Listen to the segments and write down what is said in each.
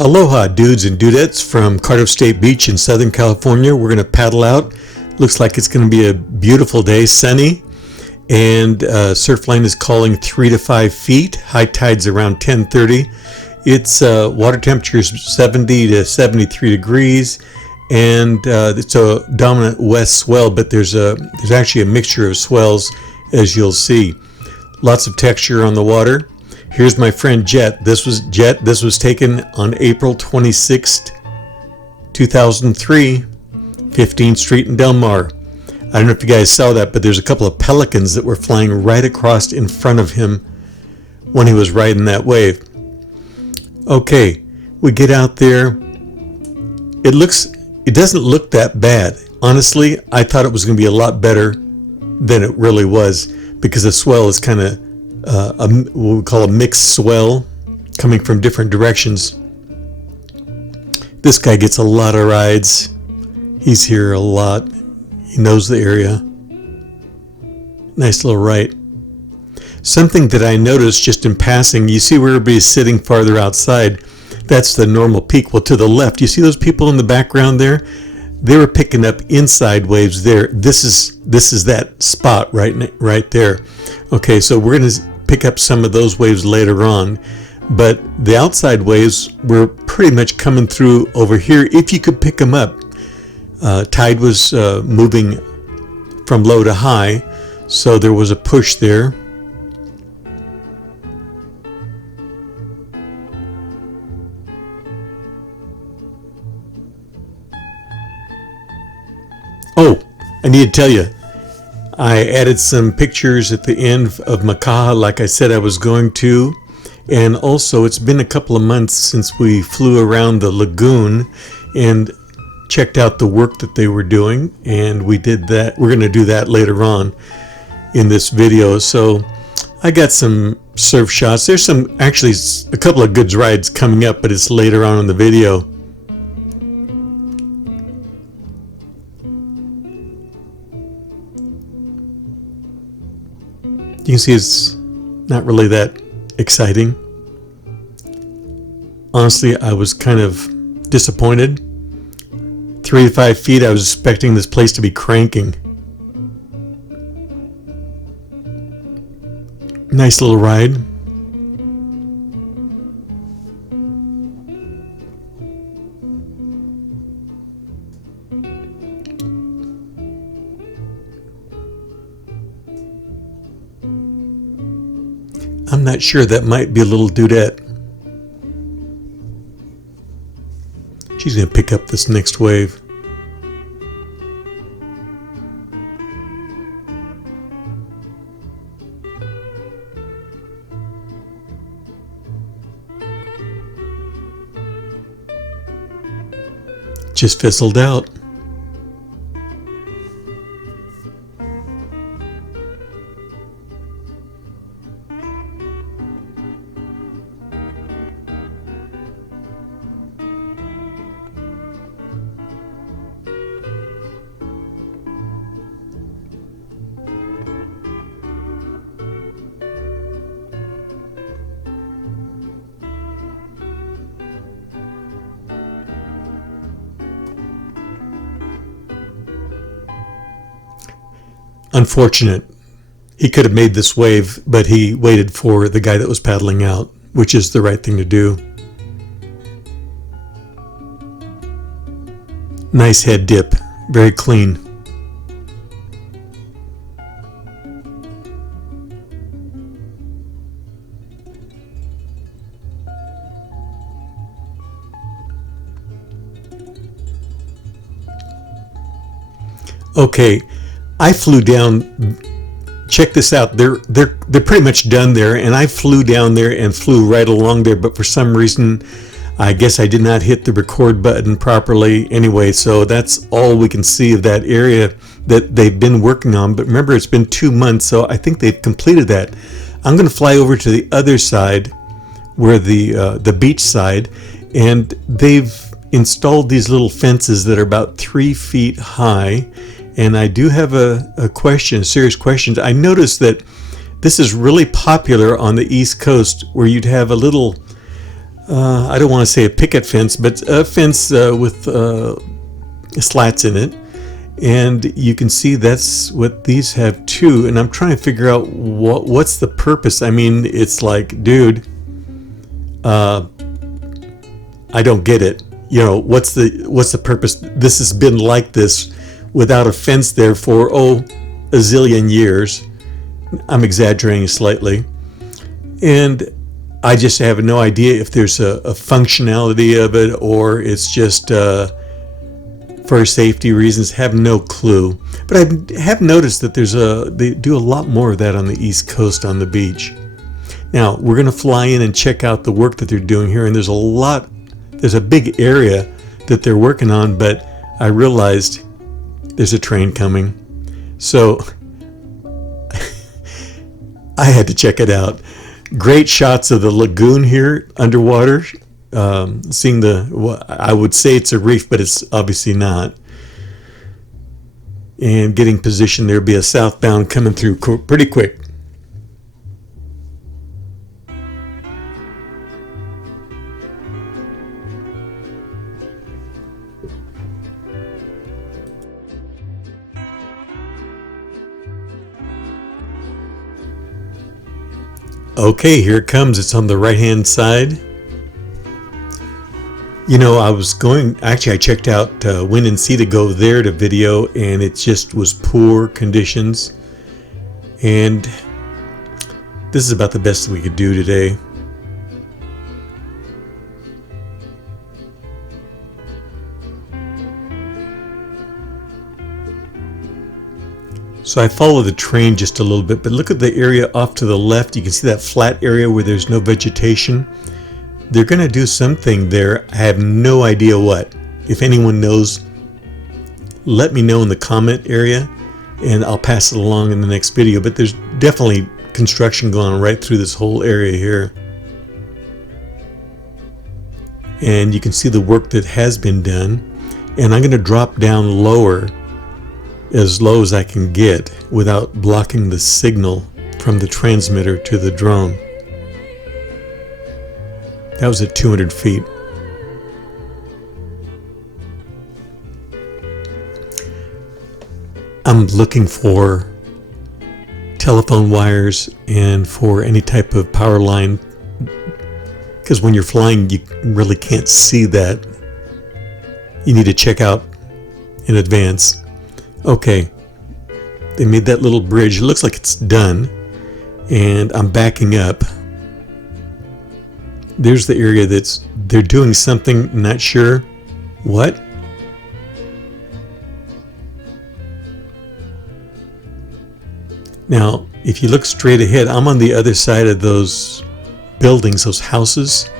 Aloha dudes and dudettes from Cardiff State Beach in Southern California. We're going to paddle out. Looks like it's going to be a beautiful day, sunny, and surf line is calling 3 to 5 feet. High tide's around 10:30. It's water temperature is 70 to 73 degrees, and it's a dominant west swell, but there's actually a mixture of swells, as you'll see. Lots of texture on the water. Here's my friend Jet. This was taken on April 26th, 2003, 15th Street in Del Mar. I don't know if you guys saw that, but there's a couple of pelicans that were flying right across in front of him when he was riding that wave. Okay, we get out there. It doesn't look that bad. Honestly, I thought it was going to be a lot better than it really was, because the swell is kind of what we call a mixed swell coming from different directions. This guy gets a lot of rides. He's here a lot. He knows the area. Nice little right. Something that I noticed just in passing, you see where everybody's sitting farther outside. That's the normal peak. Well, to the left, you see those people in the background there? They were picking up inside waves there. This is that spot right there. Okay, so we're going to pick up some of those waves later on, but the outside waves were pretty much coming through over here if you could pick them up. Tide was moving from low to high, so there was a push there. Oh, I need to tell you, I added some pictures at the end of Makaha like I said I was going to, and also it's been a couple of months since we flew around the lagoon and checked out the work that they were doing, and we did that. We're going to do that later on in this video. So I got some surf shots. There's actually a couple of good rides coming up, but it's later on in the video. You can see it's not really that exciting. Honestly, I was kind of disappointed. 3 to 5 feet, I was expecting this place to be cranking. Nice little ride. I'm not sure, that might be a little dudette. She's going to pick up this next wave. Just fizzled out. Unfortunate. He could have made this wave, but he waited for the guy that was paddling out, which is the right thing to do. Nice head dip, very clean. Okay, I flew down. Check this out. They're pretty much done there, and I flew down there and flew right along there. But for some reason, I guess I did not hit the record button properly. Anyway, so that's all we can see of that area that they've been working on. But remember, it's been 2 months, so I think they've completed that. I'm going to fly over to the other side, where the beach side, and they've installed these little fences that are about 3 feet high. And I do have a question, a serious question. I noticed that this is really popular on the East Coast, where you'd have a little I don't want to say a picket fence, but a fence with slats in it. And you can see that's what these have too. And I'm trying to figure out what's the purpose. I mean, it's like, dude, I don't get it. You know, what's the purpose? This has been like this without a fence there for a zillion years. I'm exaggerating slightly. And I just have no idea if there's a functionality of it or it's just for safety reasons. Have no clue. But I have noticed that they do a lot more of that on the East Coast on the beach. Now, we're going to fly in and check out the work that they're doing here, and there's a big area that they're working on, but I realized there's a train coming. So I had to check it out. Great shots of the lagoon here underwater. Seeing I would say it's a reef, but it's obviously not. And getting positioned, there'll be a southbound coming through pretty quick. Okay, here it comes. It's on the right-hand side. You know, I checked out Wind and Sea to go there to video, and it just was poor conditions. And this is about the best we could do today. So I follow the train just a little bit, but look at the area off to the left. You can see that flat area where there's no vegetation. They're going to do something there. I have no idea what. If anyone knows, let me know in the comment area, and I'll pass it along in the next video. But there's definitely construction going on right through this whole area here. And you can see the work that has been done. And I'm going to drop down lower, as low as I can get without blocking the signal from the transmitter to the drone. That was at 200 feet. I'm looking for telephone wires and for any type of power line, because when you're flying you really can't see that. You need to check out in advance. Okay, they made that little bridge. It looks like it's done, and I'm backing up. There's the area they're doing something, not sure what. Now, if you look straight ahead, I'm on the other side of those buildings, those houses,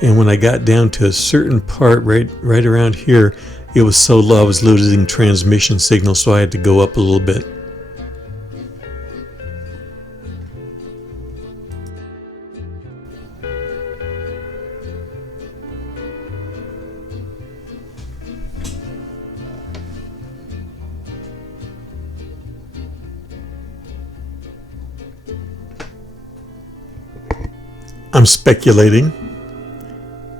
and when I got down to a certain part right around here, it was so low I was losing transmission signal, so I had to go up a little bit. I'm speculating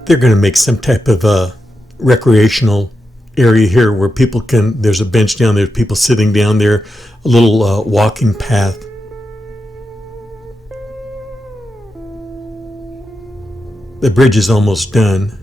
they're going to make some type of a recreational area here where people can, there's a bench down there, people sitting down there, a little walking path. The bridge is almost done.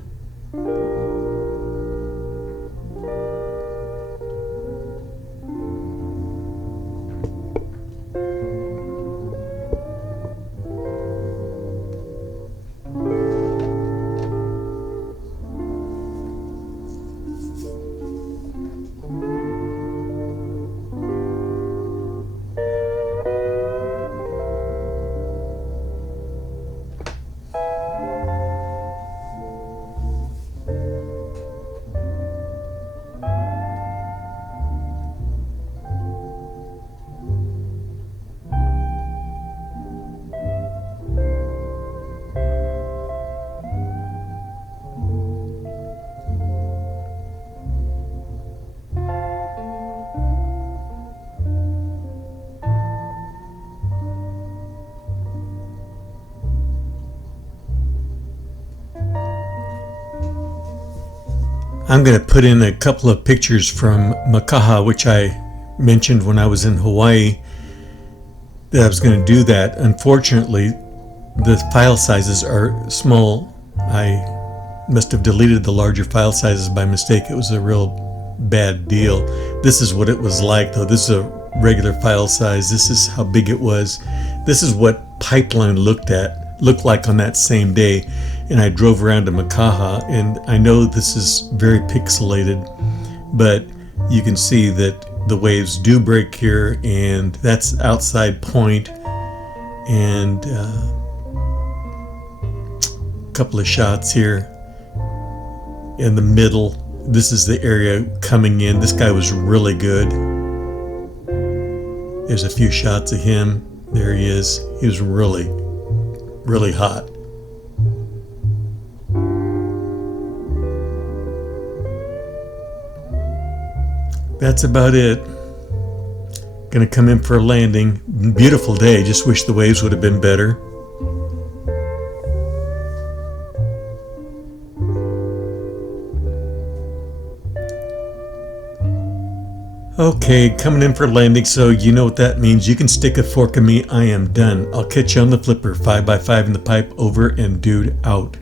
I'm going to put in a couple of pictures from Makaha, which I mentioned when I was in Hawaii that I was going to do that. Unfortunately, the file sizes are small. I must have deleted the larger file sizes by mistake. It was a real bad deal. This is what it was like, though. This is a regular file size. This is how big it was. This is what Pipeline looked like on that same day. And I drove around to Makaha, and I know this is very pixelated, but you can see that the waves do break here, and that's outside point. And a couple of shots here in the middle. This is the area coming in. This guy was really good. There's a few shots of him. There he is. He was really, really hot. That's about it. Gonna come in for a landing. Beautiful day. Just wish the waves would have been better. Okay, coming in for landing, so you know what that means. You can stick a fork in me. I am done. I'll catch you on the flipper. 5x5 in the pipe, over and dude out.